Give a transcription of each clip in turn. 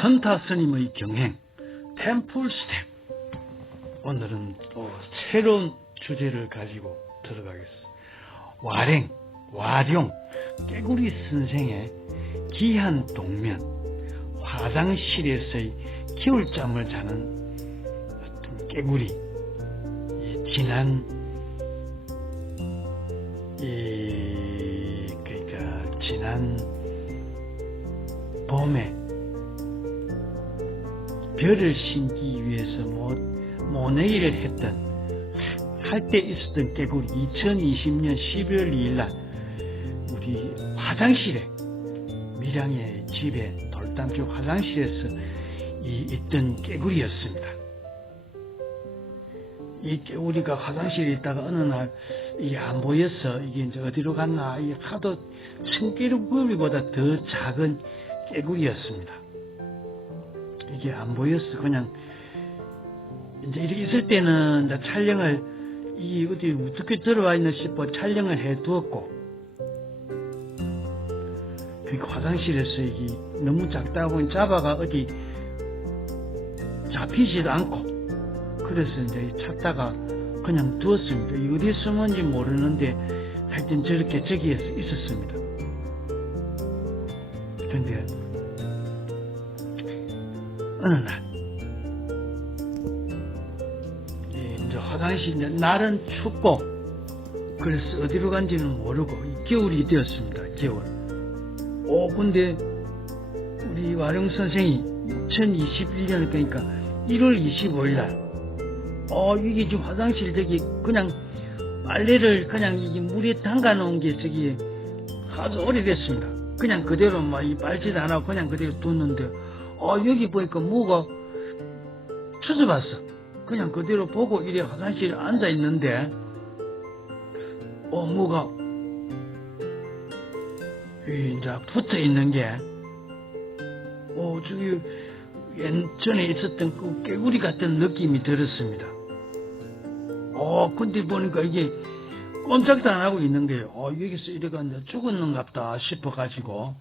선타 스님의 경행, 템플 스텝. 오늘은 또 새로운 주제를 가지고 들어가겠습니다. 와룡, 깨구리 선생의 귀한 동면, 화장실에서의 겨울잠을 자는 어떤 깨구리, 지난 봄에 별을 심기 위해서 모내기를 했던 할 때 있었던 깨구리 2020년 12월 2일날 우리 화장실에 밀양의 집에 돌담집 화장실에서 있던 깨구리였습니다. 이 깨구리가 화장실에 있다가 어느 날 이게 안 보여서 이게 이제 어디로 갔나 이게 하도 청개구리보다 더 작은 깨구리였습니다. 이게 안 보여서 그냥 이제 이렇게 있을 때는 이제 촬영을 어디 어떻게 들어와 있나 싶어 촬영을 해 두었고, 그 화장실에서 이게 너무 작다 보니 잡아가 어디 잡히지도 않고, 그래서 이제 찾다가 그냥 두었습니다. 이 어디에 숨은지 모르는데 하여튼 저렇게 저기에서 있었습니다. 그런데 어느 날 이제 화장실 날은 춥고 그래서 어디로 간지는 모르고 겨울이 되었습니다. 겨울. 근데 우리 와룡 선생이 2021년 그러니까 1월 25일 날 이게 지금 화장실 저기 그냥 빨래를 그냥 이게 물에 담가 놓은 게 저기 아주 오래됐습니다. 그냥 그대로 막 이 빨지도 안 하고 그냥 그대로 뒀는데 여기 보니까 뭐가 쳐져봤어. 그냥 그대로 보고 이래 화장실에 앉아 있는데 뭐가 이제 붙어 있는 게 저기 전에 있었던 그 깨구리 같은 느낌이 들었습니다. 근데 보니까 이게 꼼짝도 안 하고 있는 거예요. 여기서 이래가 이제 죽었는갑다 싶어가지고,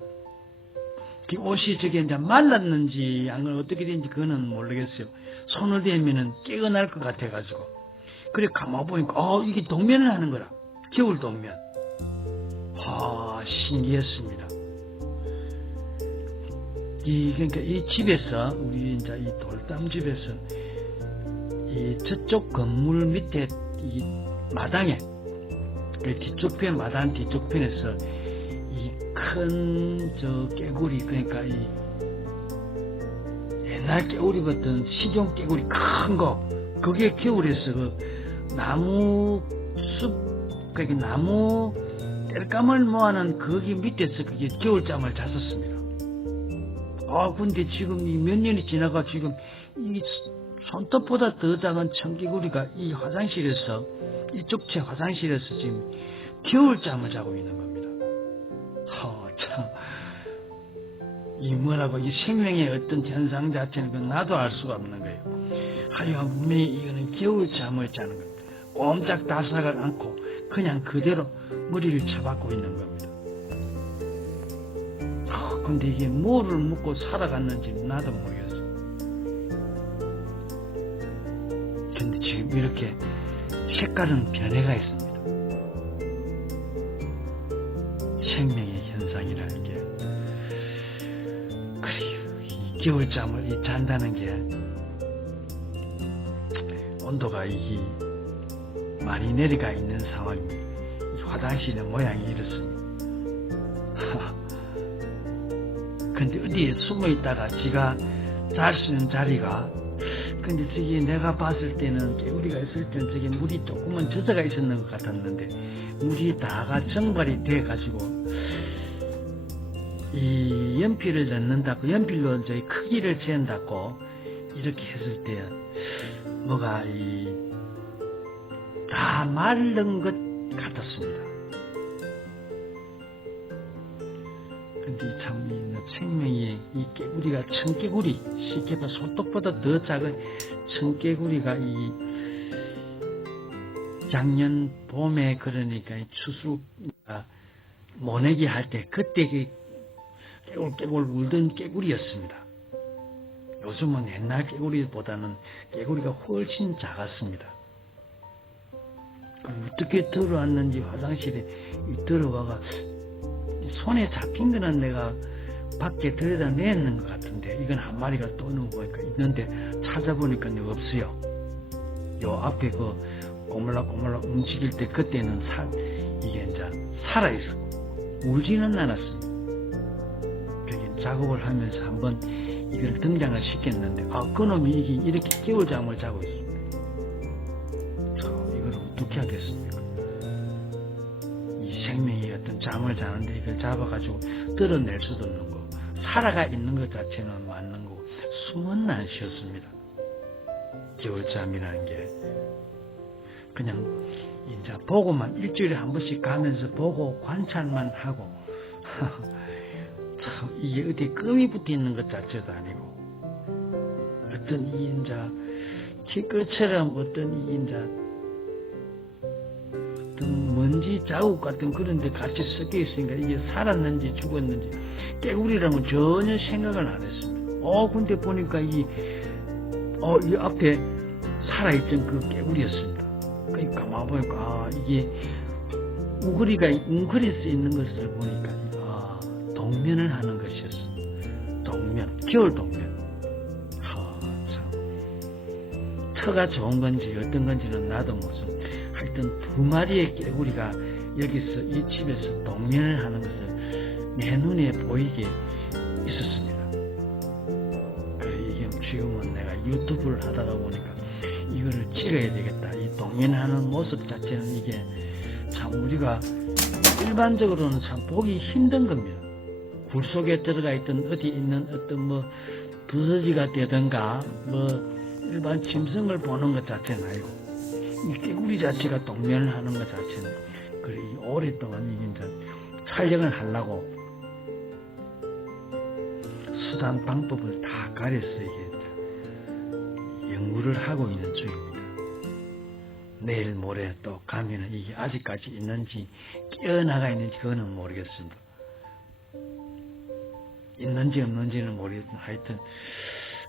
그 옷이 저게 이제 말랐는지, 안 어떻게 된지 그거는 모르겠어요. 손을 대면은 깨어날 것 같아가지고. 그래, 가만 보니까, 이게 동면을 하는 거라. 겨울 동면. 신기했습니다. 그러니까 이 집에서, 우리 이제 이 돌담집에서, 저쪽 건물 밑에 이 마당에, 그 뒤쪽편, 마당 뒤쪽편에서 이 큰 깨구리, 그러니까 이 옛날 깨구리 같은 식용 깨구리 큰 거, 그게 겨울에서 그 나무 숲, 그러니까 나무 땔감을 모아놓은 거기 밑에서 그게 겨울잠을 잤었습니다. 근데 지금 이 몇 년이 지나가 지금 이 손톱보다 더 작은 청개구리가 이 화장실에서, 이쪽 제 화장실에서 지금 겨울잠을 자고 있는 겁니다. 참, 이 생명의 어떤 현상 자체는 나도 알 수가 없는 거예요. 하여간 분명히 이거는 겨울잠을 자는 겁니다. 꼼짝다삭을 않고 그냥 그대로 머리를 쳐박고 있는 겁니다. 근데 이게 뭐를 먹고 살아갔는지 나도 모르겠어. 근데 지금 이렇게 색깔은 변해가 있습니다. 생명의 현상이라는 게. 그래요. 이 겨울잠을 잔다는 게 온도가 많이 내려가 있는 상황입니다. 이 화장실의 모양이 이렇습니다. 근데 어디에 숨어 있다가 지가 잘 수 있는 자리가, 근데 저기 내가 봤을 때는 깨구리가 있을 때는 저기 물이 조금은 젖어가 있었는 것 같았는데 물이 다가 정발이 돼 가지고 이 연필을 넣는다고, 연필로 저희 크기를 재는다고 이렇게 했을 때 뭐가 다 마른 것 같았습니다. 근데 참 생명이 이 깨구리가 청개구리, 쉽게 봐 손톱보다 더 작은 청개구리가 작년 봄에 그러니까 추수 모내기 할 때 그때 깨굴깨굴 울던 깨구리였습니다. 요즘은 옛날 개구리보다는 개구리가 훨씬 작았습니다. 어떻게 들어왔는지 화장실에 들어와가 손에 잡힌 거는 내가 밖에 들여다냈는 것 같은데 이건 한 마리가 또 보니까 있는데 찾아보니까 없어요. 요 앞에 그 꼬물락꼬물락 움직일 때 그때는 이게 이제 살아있었고 울지는 않았습니다. 그게 작업을 하면서 한번 이걸 등장을 시켰는데 그놈이 이렇게 겨울잠을 자고 있습니다. 이걸 어떻게 하겠습니까? 이 생명이 어떤 잠을 자는데 이걸 잡아가지고 뜯어낼 수도 없는 거, 살아가 있는 것 자체는 맞는 거고 숨은 안 쉬었습니다. 겨울잠이라는 게 그냥 이제 보고만 일주일에 한 번씩 가면서 보고 관찰만 하고 참 이게 어디 끔이 붙어 있는 것 자체도 아니고 어떤 이 인자 키끝처럼 어떤 이 인자 어떤 먼지 자국 같은 그런 데 같이 섞여 있으니까 이게 살았는지 죽었는지 개구리라는 건 전혀 생각을 안 했습니다. 근데 보니까 이 앞에 살아있던 그 개구리였습니다. 그러니까 가만 보니까 이게 우그리가 웅크릴 수 있는 것을 보니까 동면을 하는 것이었습니다. 동면, 겨울 동면. 참 터가 좋은 건지 어떤 건지는 나도 무슨 하여튼 두 마리의 개구리가 여기서 이 집에서 동면을 하는 것을 내 눈에 보이게 있었습니다. 이게 지금은 내가 유튜브를 하다가 보니까 이거를 찍어야 되겠다. 이 동면하는 모습 자체는 이게 참 우리가 일반적으로는 참 보기 힘든 겁니다. 굴 속에 들어가 있던 어디 있는 어떤 부서지가 되든가 일반 짐승을 보는 것 자체는 아니고 이 개구리 자체가 동면을 하는 것 자체는 그래 오랫동안 이제 촬영을 하려고 수단 방법을 다 가려서 이게 연구를 하고 있는 중입니다. 내일 모레 또 가면은 이게 아직까지 있는지 깨어나가 있는지 그거는 모르겠습니다. 있는지 없는지는 모르겠지만 하여튼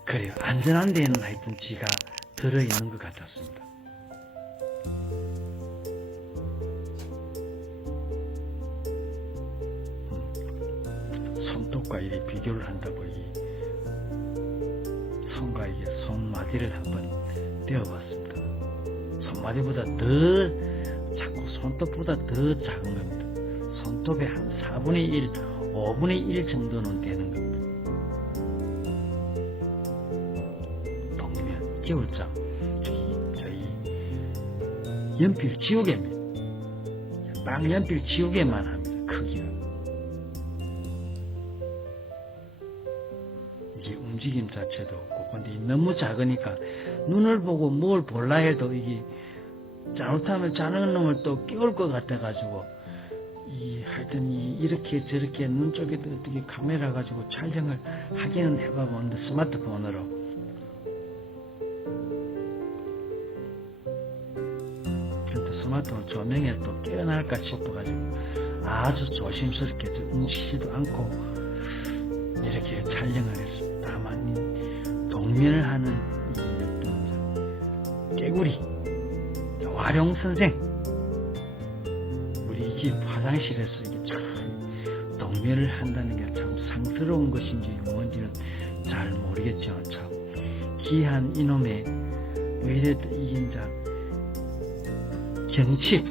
그래요. 안전한 데는 하여튼 지가 들어있는 것 같았습니다. 손톱과 이렇게 비교를 한다고 이 손과 이게 손마디를 한번 떼어봤습니다. 손마디보다 자꾸 손톱보다 더 작은 겁니다. 손톱의 한 4분의 1, 5분의 1 정도는 되는 겁니다. 동면, 겨울잠, 저희 연필 지우개입니다. 빵연필 지우개만 합니다. 크기가. 이게 움직임 자체도 없고, 근데 너무 작으니까 눈을 보고 뭘 볼라 해도 이게 잘못하면 작은 놈을 또 끼울 것 같아가지고 하여튼 이렇게 저렇게 눈 쪽에도 어떻게 카메라 가지고 촬영을 하기는 해봐봤는데 스마트폰으로 그런데 스마트폰 조명에 또 깨어날까 싶어가지고 아주 조심스럽게 움직이지도 않고 이렇게 촬영을 했습니다. 다만 동면을 하는 개구리 와룡선생 우리 집 화장실에서 이게 참 동면을 한다는 게 참 상스러운 것인지 뭔지는 잘 모르겠지만 참 귀한 이놈의 왜 이래 이제 경칩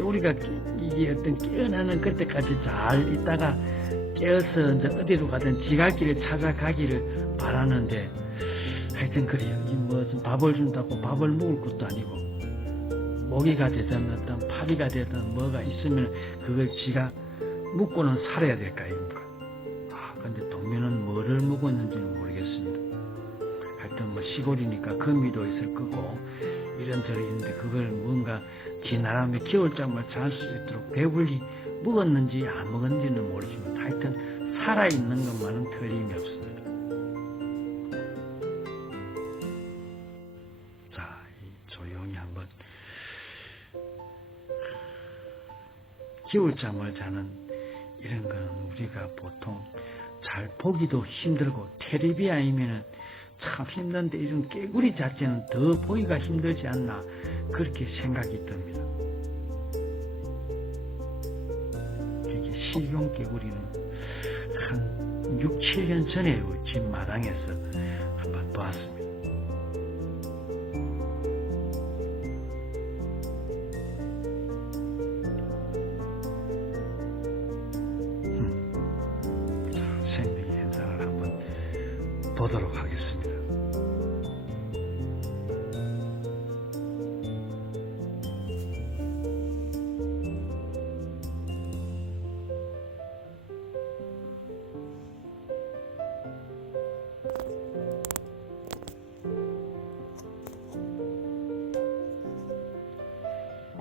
우리가 이게 어떤 깨어나는 그때까지 잘 있다가 깨어서 이제 어디로 가든 지갈길을 찾아가기를 바라는데 하여튼 그래요. 무슨 밥을 준다고 밥을 먹을 것도 아니고 모기가 되든 어떤 파리가 되든 뭐가 있으면 그걸 지가 먹고는 살아야 될 거 아닙니까? 근데 동면은 뭐를 먹었는지는 모르겠습니다. 하여튼 시골이니까 거미도 있을 거고 이런저런 있는데 그걸 뭔가 지 나름의 겨울잠을 잘 수 있도록 배불리 먹었는지 안 먹었는지는 모르지만 하여튼 살아있는 것만은 틀림이 없습니다. 자, 조용히 한번 겨울잠을 자는 이런 거는 우리가 보통 잘 보기도 힘들고 텔레비 아니면은 참 힘든데 이런 깨구리 자체는 더 보기가 힘들지 않나 그렇게 생각이 듭니다. 이게 실용 깨구리는 한 6, 7년 전에 집 마당에서 한번 보았습니다. 생명의 현상을 한번 보도록 하겠습니다.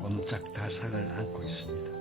꼼짝달싹을 안고 있습니다.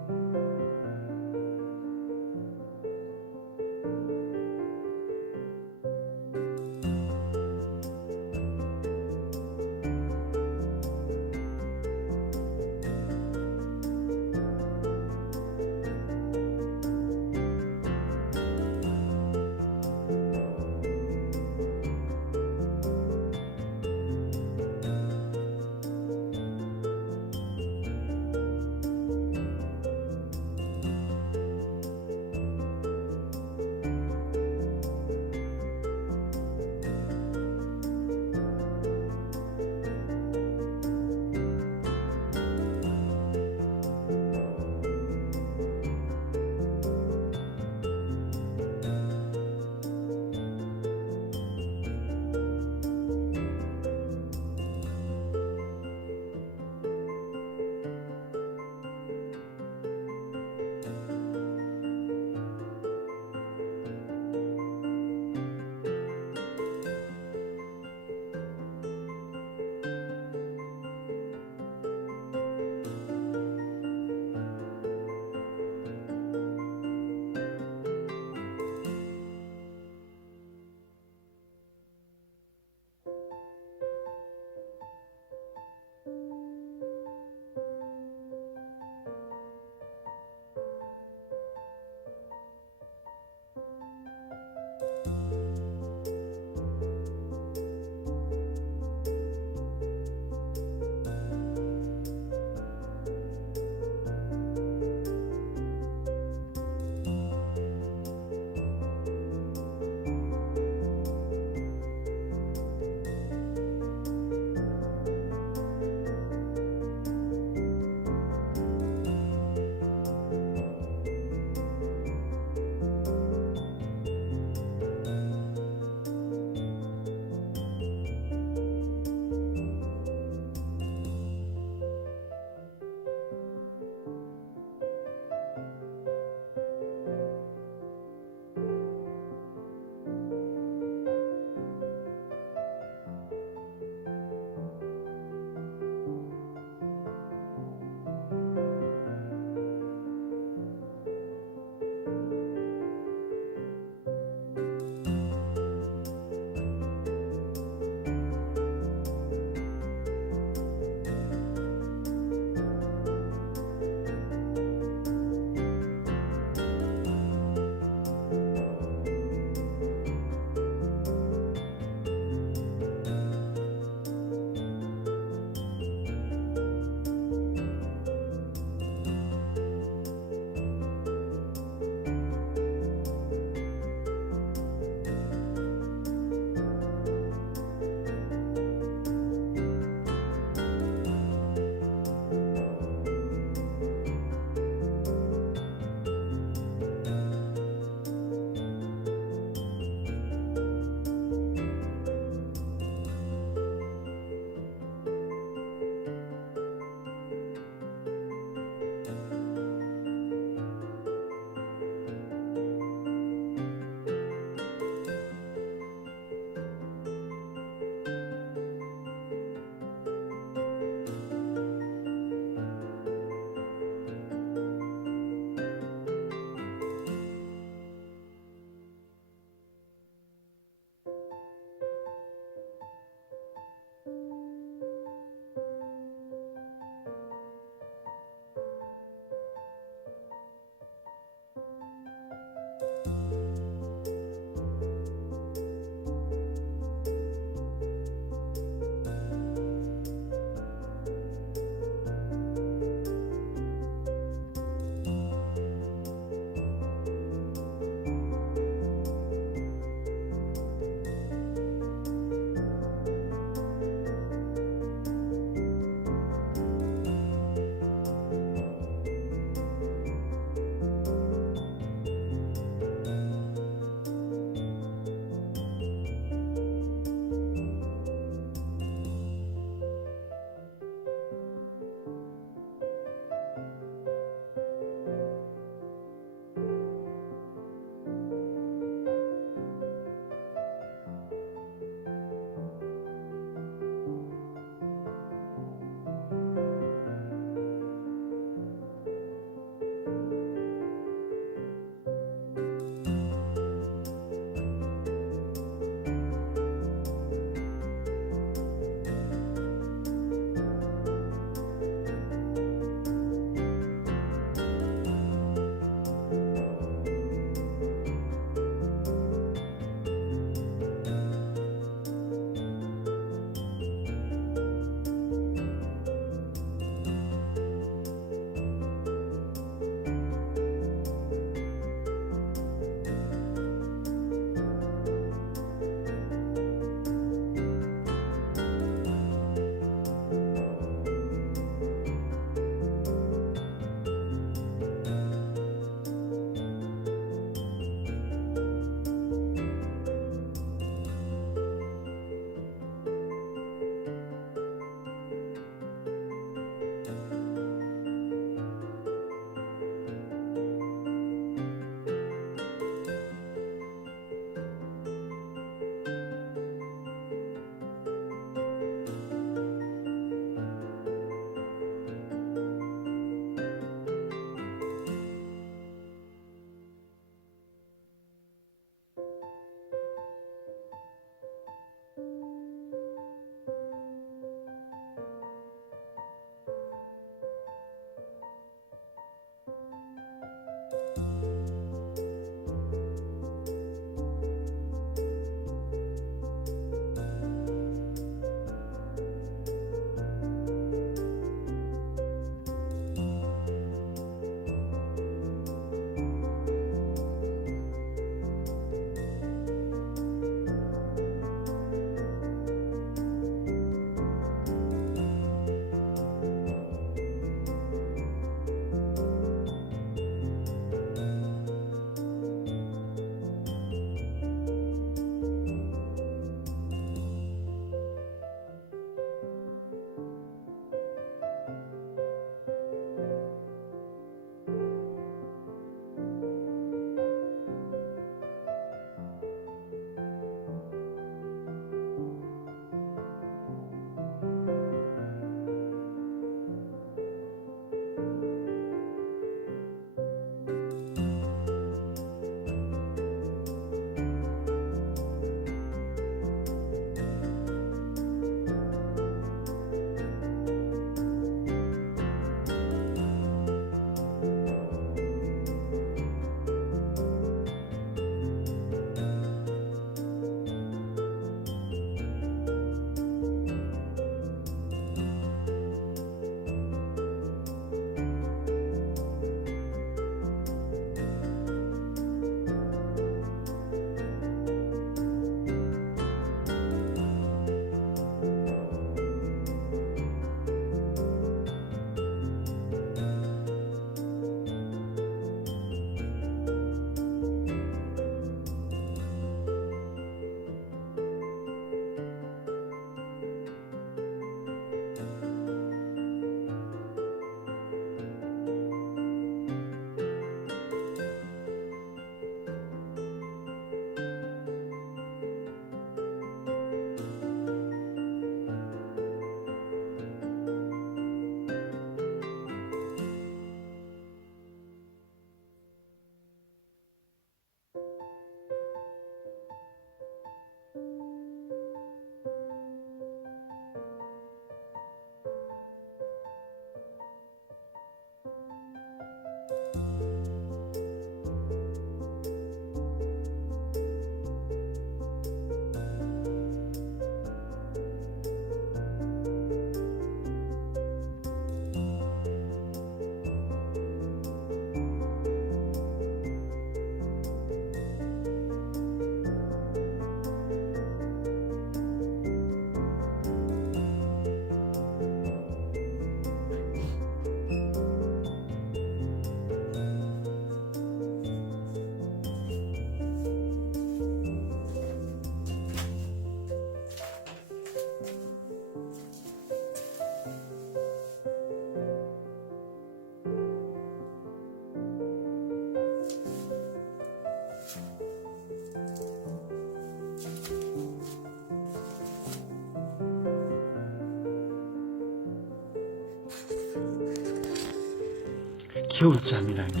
겨울잠이라는 게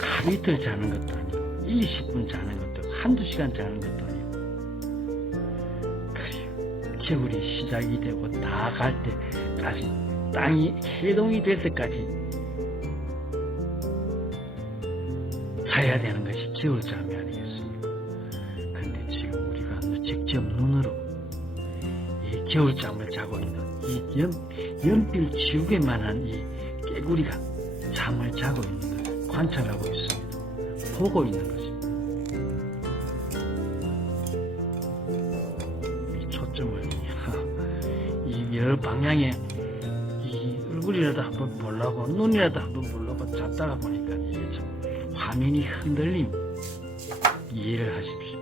하루 이틀 자는 것도 아니고 20분 자는 것도 한두 시간 자는 것도 아니고 그래요. 겨울이 시작이 되고 다 갈 때까지 땅이 해동이 될 때까지 자야 되는 것이 겨울잠이 아니겠습니까? 근데 지금 우리가 직접 눈으로 이 겨울잠을 자고 있는 이 연필 지우개만한 이 깨구리가 잠을 자고 있는 것을 관찰하고 있습니다. 보고 있는 것입니다. 이 초점을 이 여러 방향에 이 얼굴이라도 한번 보려고 눈이라도 한번 보려고 잡다가 보니까 이게 참 화면이 흔들림 이해를 하십시오.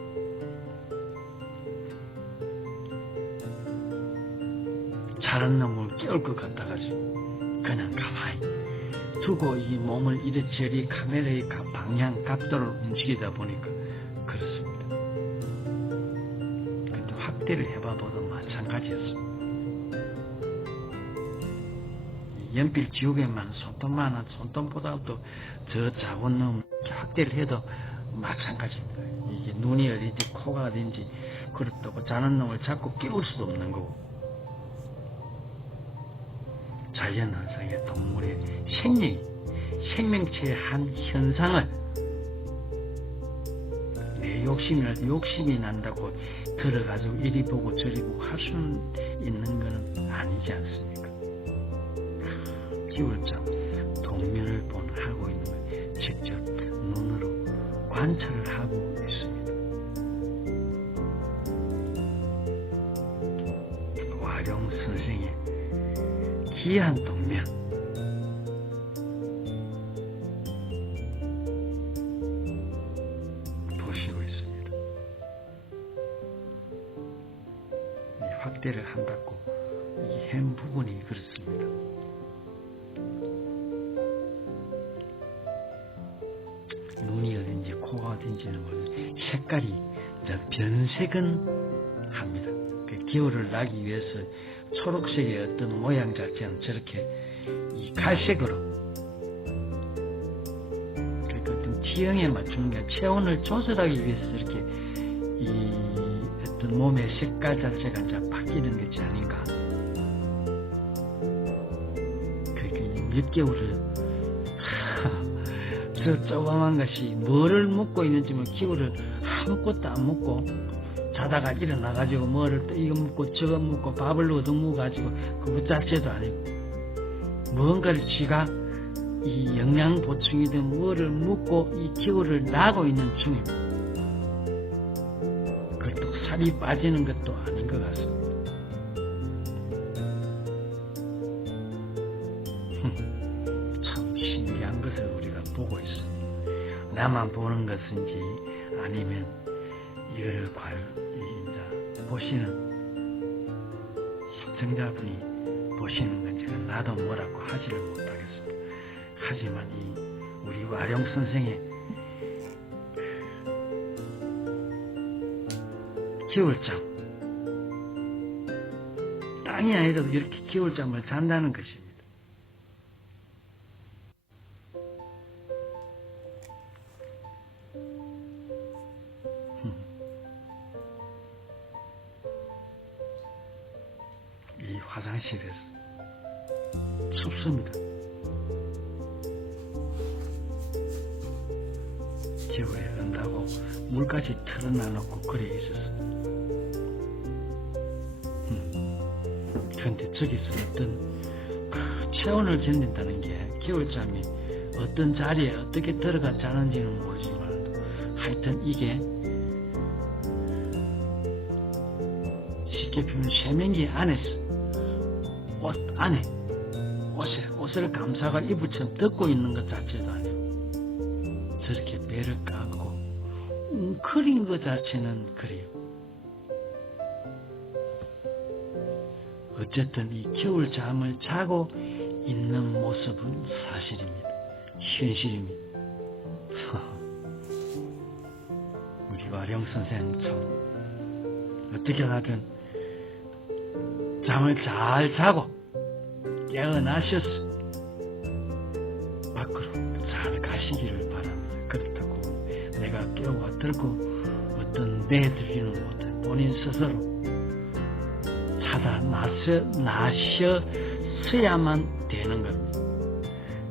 자는 놈을 깨울 것 같아가지고 그냥 가만히 두고 이 몸을 이리저리 카메라의 방향 각도를 움직이다 보니까 그렇습니다. 근데 확대를 해봐도 마찬가지였습니다. 연필 지우개만 손톱만한 손톱보다도 더 작은 놈 확대를 해도 마찬가지입니다. 이게 눈이 어딘지 코가 어딘지 그렇다고 자는 놈을 자꾸 깨울 수도 없는 거고 자연현상의 동물의 생명체의 한 현상을 내 욕심이 난다고 들어가지고 이리 보고 저리 보고 할 수는 있는 것은 아니지 않습니까? 겨울잠 동면을 하고 있는 걸 직접 눈으로 관찰을 하고 있습니다. 와룡 선생의 귀한 동면 보시고 있습니다. 이 확대를 한다고 이 햄 부분이 그렇습니다. 눈이 어딘지 코가 어딘지는 모르겠는데 색깔이 변색은 합니다. 그 겨울을 나기 위해서 초록색의 어떤 모양 자체는 저렇게 이 갈색으로 그러니까 어떤 T형에 맞추는 게 체온을 조절하기 위해서 이렇게 이 어떤 몸의 색깔 자체가 이제 바뀌는 것이 아닌가. 그러니까 몇 개월을 저 조그만 것이 뭐를 먹고 있는지 뭐 겨울을 아무것도 안 먹고 자다가 일어나가지고 뭐를 또 이거 먹고 저거 먹고 밥을 얻어먹어가지고 그것 자체도 아니고 무언가를 쥐가 이 영양 보충이든 뭐를 먹고 이 겨울을 나고 있는 중입니다. 그것도 살이 빠지는 것도 아닌 것 같습니다. 참 신기한 것을 우리가 보고 있습니다. 나만 보는 것인지 아니면 이걸 이제 보시는 시청자분이 보시는 건지 나도 뭐라고 하지를 못하겠습니다. 하지만 이 우리 와룡 선생의 겨울잠 땅이 아니라도 이렇게 겨울잠을 잔다는 것입니다. 이 화장실에서 춥습니다. 겨울에 온다고 물까지 틀어놔놓고 그래 있었어. 그런데 저기서 어떤 체온을 견딘다는 게 겨울잠이 어떤 자리에 어떻게 들어가 자는지는 모르지만 하여튼 이게 쉽게 표현 세면기 안에서 옷 안에 옷을 감싸가 이불처럼 덮고 있는 것 자체도 아니고 저렇게 배를 까고 웅크린 것 자체는 그래요. 어쨌든 이 겨울잠을 자고 있는 모습은 사실입니다. 현실입니다. 우리 와룡 선생 참 어떻게 하든 잠을 잘 자고 깨어나셨어. 밖으로 잘 가시기를 바랍니다. 그렇다고 내가 끼어와 들고 어떤 내드리는 못해 본인 스스로 찾아 나서야만 되는 겁니다.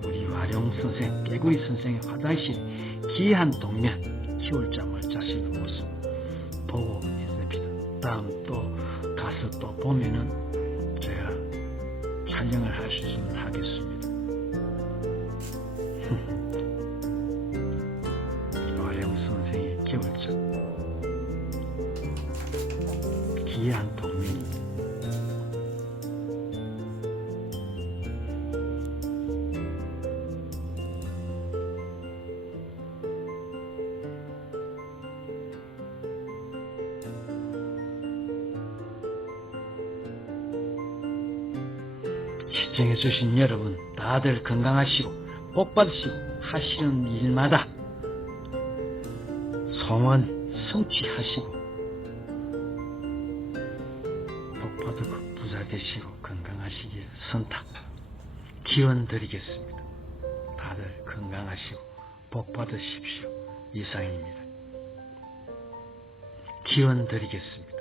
우리 와룡 선생, 깨구리 선생의 화장실 귀한 동면 키울장을 자신의 모습 보고 있습니다. 다음 또 가서 또 보면은 제가 촬영을 할 수 있으면 하겠습니다. 와룡 선생의 겨울장 귀한 동면입니다. 시청해주신 여러분 다들 건강하시고 복받으시고 하시는 일마다 소원 성취하시고 복받고 부자 되시고 건강하시길 선탁 기원 드리겠습니다. 다들 건강하시고 복받으십시오. 이상입니다. 기원 드리겠습니다.